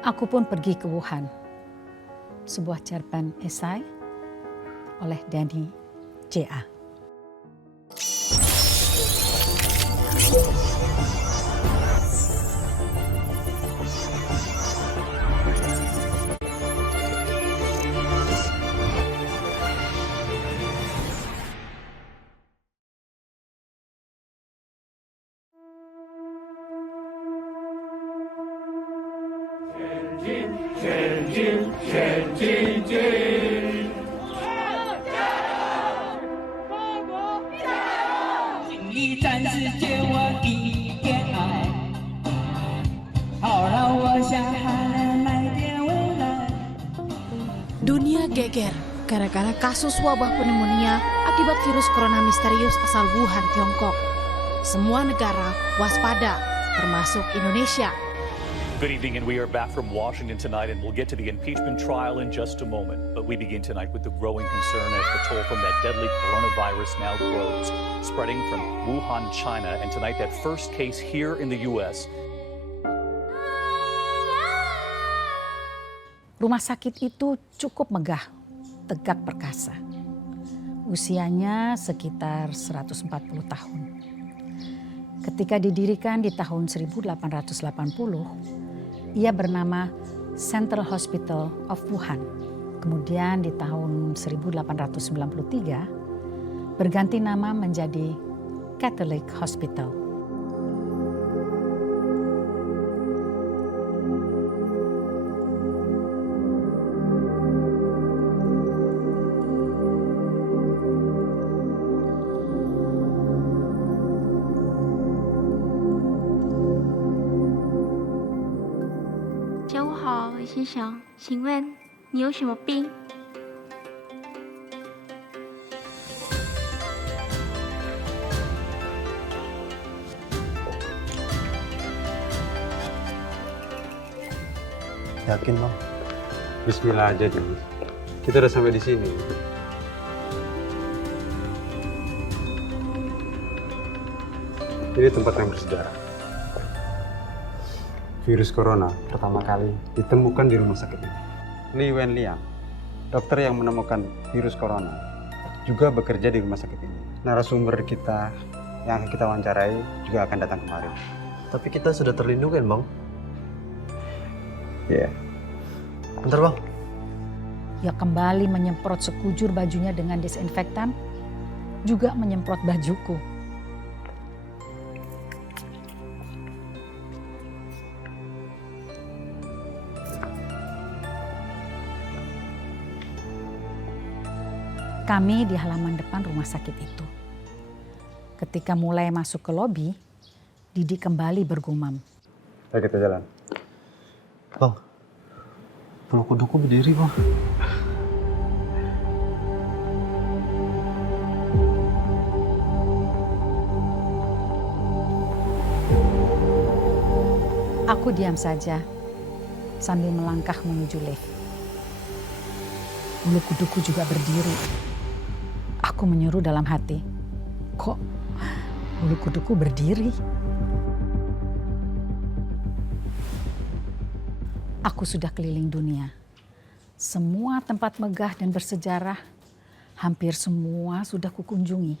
Aku pun pergi ke Wuhan. Sebuah cerpen esai oleh Danny J.A. Dunia geger gara-gara kasus wabah pneumonia akibat virus corona misterius asal Wuhan, Tiongkok. Semua negara waspada, termasuk Indonesia. Good evening, and we are back from Washington tonight, and we'll get to the impeachment trial in just a moment. But we begin tonight with the growing concern as the toll from that deadly coronavirus now grows, spreading from Wuhan, China, and tonight that first case here in the U.S. Rumah sakit itu cukup megah, tegak perkasa. Usianya sekitar 140 tahun. Ketika didirikan di tahun 1880, ia bernama Central Hospital of Wuhan. Kemudian di tahun 1893 berganti nama menjadi Catholic Hospital.先生，请问你有什么病？Yakin Bang? Bismillah aja dulu. Kita udah sampai di sini. Ini tempat yang bersejarah. Virus corona pertama kali ditemukan di rumah sakit ini. Li Wenliang, dokter yang menemukan virus corona, juga bekerja di rumah sakit ini. Narasumber kita yang kita wawancarai juga akan datang kemarin. Tapi kita sudah terlindungi, Bang. Iya. Bentar, Bang. Ia kembali menyemprot sekujur bajunya dengan disinfektan, juga menyemprot bajuku. Kami di halaman depan rumah sakit itu. Ketika mulai masuk ke lobi, Didi kembali bergumam. Ayo kita jalan. Bang, bulu kuduku berdiri, Bang. Aku diam saja sambil melangkah menuju lift. Bulu kuduku juga berdiri. Aku menyeru dalam hati, kok bulu kuduku berdiri? Aku sudah keliling dunia. Semua tempat megah dan bersejarah, hampir semua sudah kukunjungi.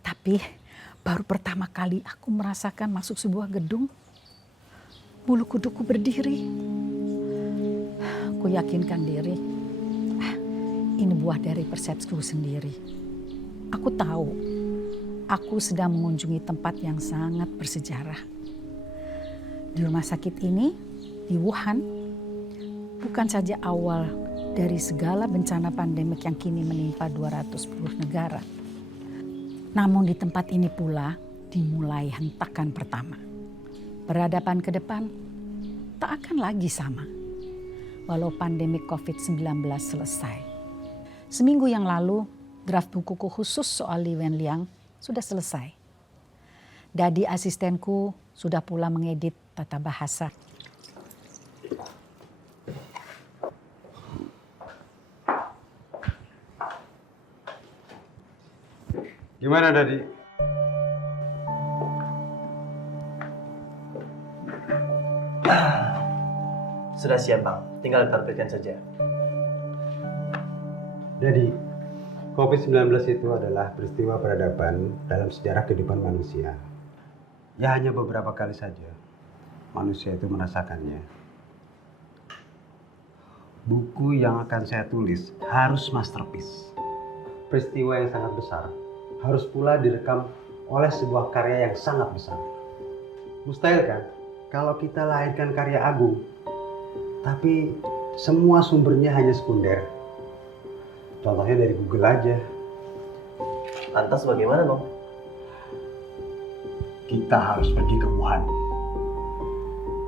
Tapi baru pertama kali aku merasakan masuk sebuah gedung, bulu kuduku berdiri. Aku yakinkan diri, ini buah dari persepsiku sendiri. Aku tahu, aku sedang mengunjungi tempat yang sangat bersejarah. Di rumah sakit ini, di Wuhan, bukan saja awal dari segala bencana pandemik yang kini menimpa 210 negara. Namun di tempat ini pula dimulai hentakan pertama. Peradaban ke depan tak akan lagi sama, walau pandemi COVID-19 selesai. Seminggu yang lalu, draft bukuku khusus soal Li Wenliang sudah selesai. Dadi asistenku sudah pula mengedit tata bahasa. Gimana, Dadi? Sudah siap Bang, tinggal diterbitkan saja. Jadi, COVID-19 itu adalah peristiwa peradaban dalam sejarah kehidupan manusia. Ya hanya beberapa kali saja manusia itu merasakannya. Buku yang akan saya tulis harus masterpiece. Peristiwa yang sangat besar harus pula direkam oleh sebuah karya yang sangat besar. Mustahil kan kalau kita lahirkan karya agung, tapi semua sumbernya hanya sekunder. Contohnya dari Google aja. Lantas bagaimana Bang? Kita harus pergi ke Wuhan.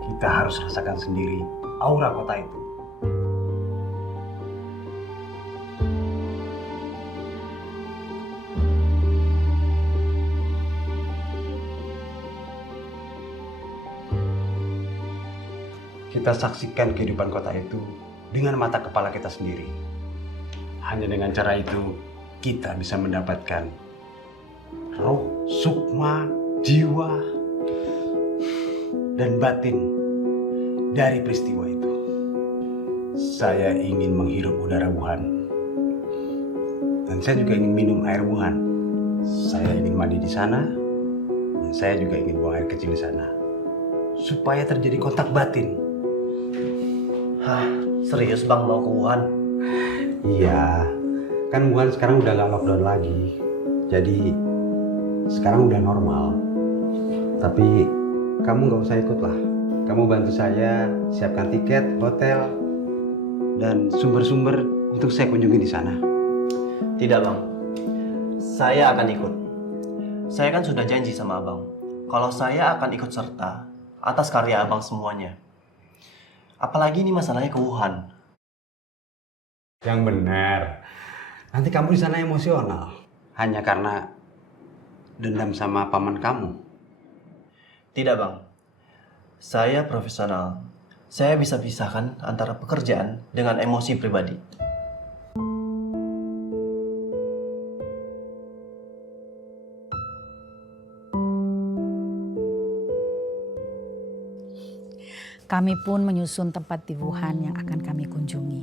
Kita harus rasakan sendiri aura kota itu. Kita saksikan kehidupan kota itu dengan mata kepala kita sendiri. Hanya dengan cara itu, kita bisa mendapatkan roh, sukma, jiwa, dan batin dari peristiwa itu. Saya ingin menghirup udara Wuhan. Dan saya juga ingin minum air Wuhan. Saya ingin mandi di sana. Dan saya juga ingin buang air kecil di sana. Supaya terjadi kontak batin. Hah, serius Bang mau ke Wuhan? Iya, kan Wuhan sekarang udah gak lockdown lagi. Jadi sekarang udah normal. Tapi kamu gak usah ikut lah. Kamu bantu saya siapkan tiket, hotel, dan sumber-sumber untuk saya kunjungi di sana. Tidak Bang, saya akan ikut. Saya kan sudah janji sama Abang, kalau saya akan ikut serta atas karya Abang semuanya. Apalagi ini masalahnya ke Wuhan. Yang benar. Nanti kamu di sana emosional. Hanya karena dendam sama paman kamu. Tidak Bang, saya profesional. Saya bisa pisahkan antara pekerjaan dengan emosi pribadi. Kami pun menyusun tempat di Wuhan yang akan kami kunjungi.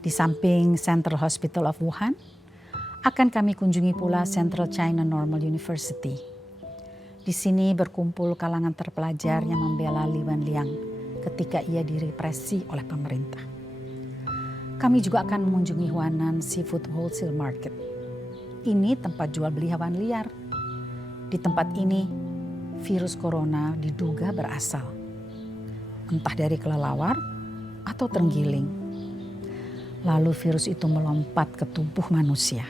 Di samping Central Hospital of Wuhan, akan kami kunjungi pula Central China Normal University. Di sini berkumpul kalangan terpelajar yang membela Li Wenliang ketika ia direpresi oleh pemerintah. Kami juga akan mengunjungi Huanan Seafood Wholesale Market. Ini tempat jual beli hewan liar. Di tempat ini, virus corona diduga berasal. Entah dari kelelawar atau terenggiling. Lalu virus itu melompat ke tubuh manusia.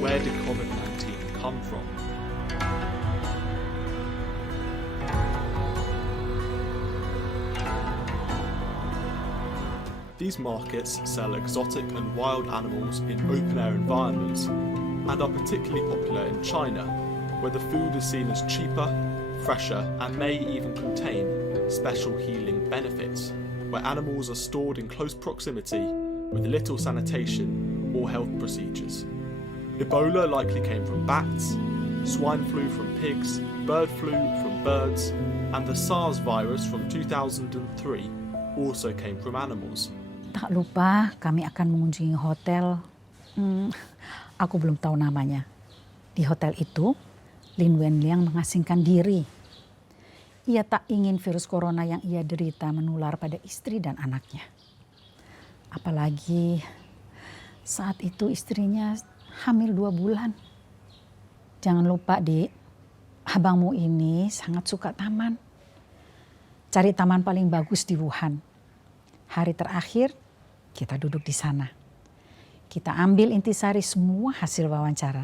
Where did COVID-19 come from? These markets sell exotic and wild animals in open-air environments and are particularly popular in China, where the food is seen as cheaper, fresher, and may even contain special healing benefits, where animals are stored in close proximity with little sanitation or health procedures. Ebola likely came from bats, swine flu from pigs, bird flu from birds, and the SARS virus from 2003 also came from animals. Tak lupa kami akan mengunjungi hotel, aku belum tahu namanya. Di hotel itu, Lin Wenliang mengasingkan diri. Ia tak ingin virus corona yang ia derita menular pada istri dan anaknya. Apalagi saat itu istrinya hamil 2 bulan. Jangan lupa, Dik, abangmu ini sangat suka taman. Cari taman paling bagus di Wuhan. Hari terakhir kita duduk di sana. Kita ambil intisari semua hasil wawancara.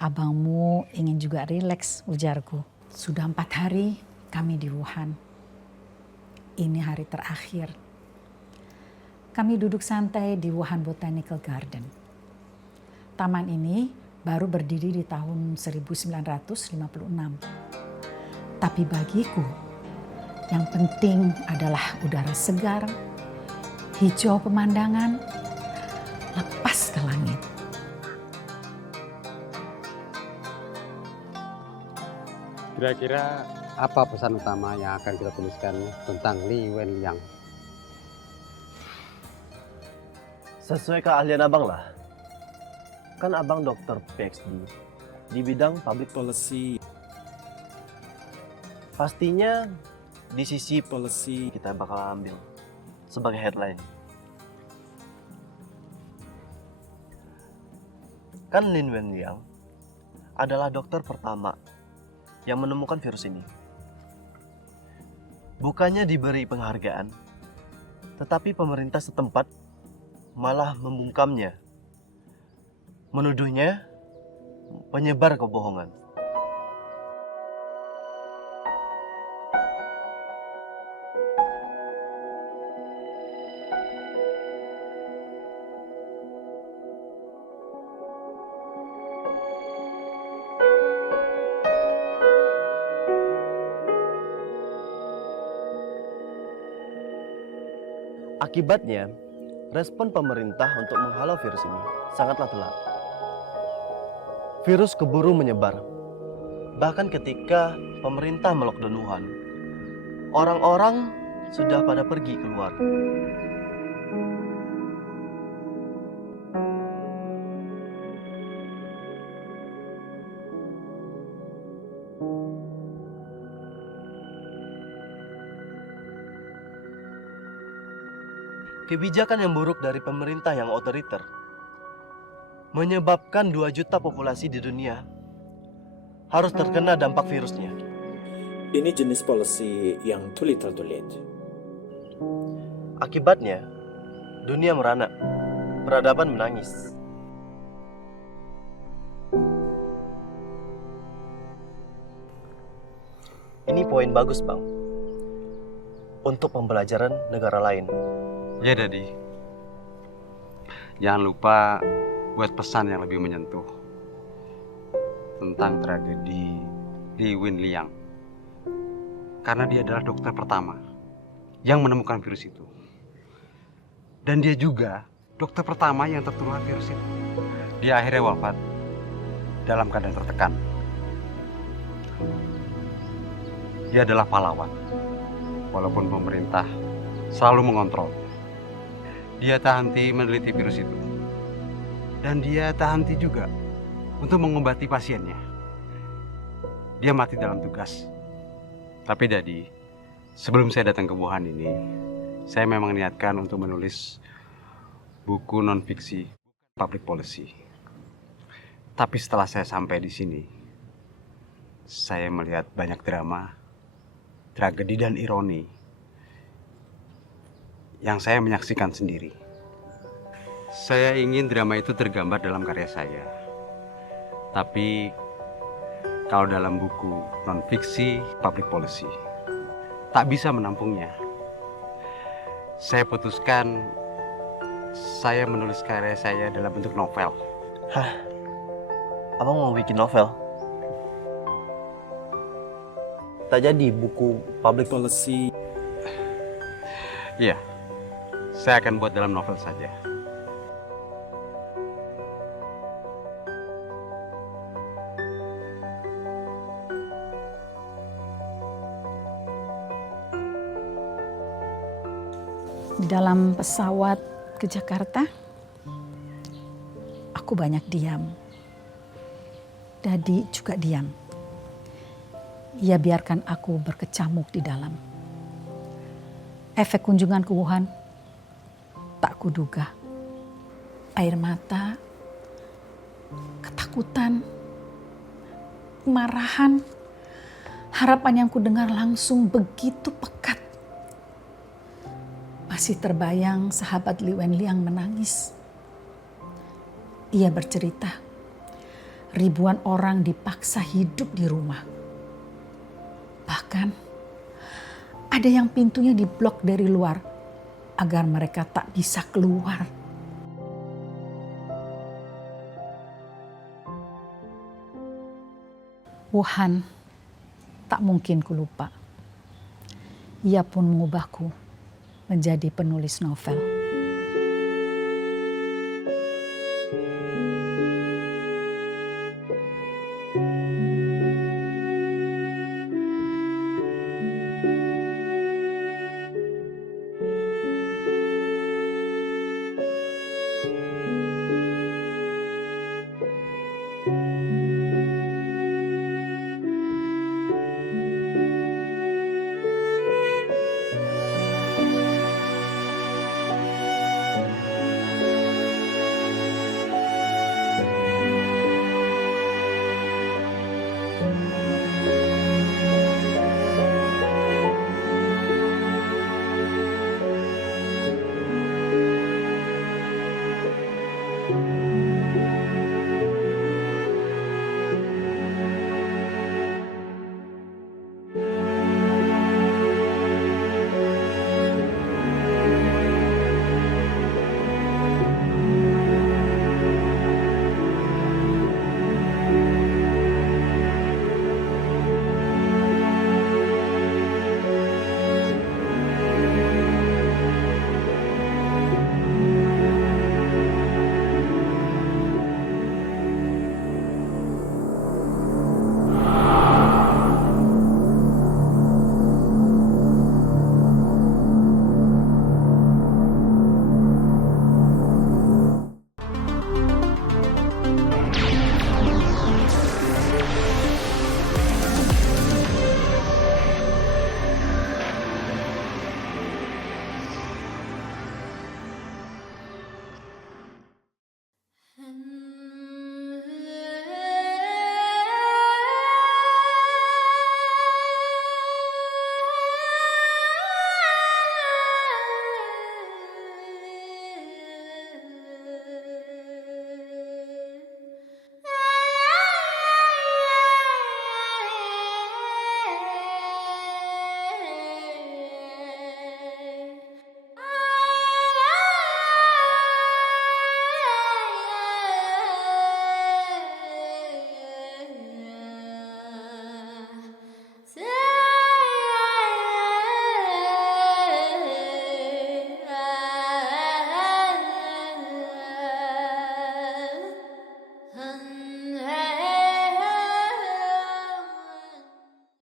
Abangmu ingin juga rileks, ujarku. Sudah 4 hari kami di Wuhan. Ini hari terakhir. Kami duduk santai di Wuhan Botanical Garden. Taman ini baru berdiri di tahun 1956. Tapi bagiku, yang penting adalah udara segar, hijau pemandangan, lepas ke langit. Kira-kira apa pesan utama yang akan kita tuliskan tentang Li Wenliang? Sesuai keahlian abang lah. Kan abang dokter PhD di bidang public policy. Pastinya di sisi policy kita bakal ambil sebagai headline. Kan Li Wenliang adalah dokter pertama yang menemukan virus ini. Bukannya diberi penghargaan, tetapi pemerintah setempat malah membungkamnya, menuduhnya penyebar kebohongan. Akibatnya, respon pemerintah untuk menghalau virus ini sangatlah telat. Virus keburu menyebar. Bahkan ketika pemerintah melockdown Wuhan, orang-orang sudah pada pergi keluar. Kebijakan yang buruk dari pemerintah yang otoriter menyebabkan 2 juta populasi di dunia harus terkena dampak virusnya. Ini jenis polisi yang tulit-tulit. Akibatnya, dunia merana, peradaban menangis. Ini poin bagus, Bang, untuk pembelajaran negara lain. Ya, Dadi. Jangan lupa buat pesan yang lebih menyentuh tentang tragedi Li Wenliang. Karena dia adalah dokter pertama yang menemukan virus itu. Dan dia juga dokter pertama yang tertular virus itu. Dia akhirnya wafat dalam keadaan tertekan. Dia adalah pahlawan, walaupun pemerintah selalu mengontrol. Dia tak henti meneliti virus itu. Dan dia tak henti juga untuk mengobati pasiennya. Dia mati dalam tugas. Tapi Dadi, sebelum saya datang ke Wuhan ini, saya memang niatkan untuk menulis buku non-fiksi public policy. Tapi setelah saya sampai di sini, saya melihat banyak drama, tragedi dan ironi yang saya menyaksikan sendiri. Saya ingin drama itu tergambar dalam karya saya. Tapi kalau dalam buku non-fiksi public policy, tak bisa menampungnya. Saya putuskan saya menulis karya saya dalam bentuk novel. Hah? Abang mau bikin novel? Tak jadi buku public policy. Iya, saya akan buat dalam novel saja. Di dalam pesawat ke Jakarta, aku banyak diam. Dadi juga diam. Ia biarkan aku berkecamuk di dalam. Efek kunjungan ke Wuhan tak kuduga. Air mata, ketakutan, kemarahan, harapan yang kudengar langsung begitu pekat. Masih terbayang sahabat Li Wenliang menangis. Ia bercerita, ribuan orang dipaksa hidup di rumah. Bahkan ada yang pintunya diblok dari luar agar mereka tak bisa keluar. Wuhan tak mungkin ku lupa. Ia pun mengubahku menjadi penulis novel.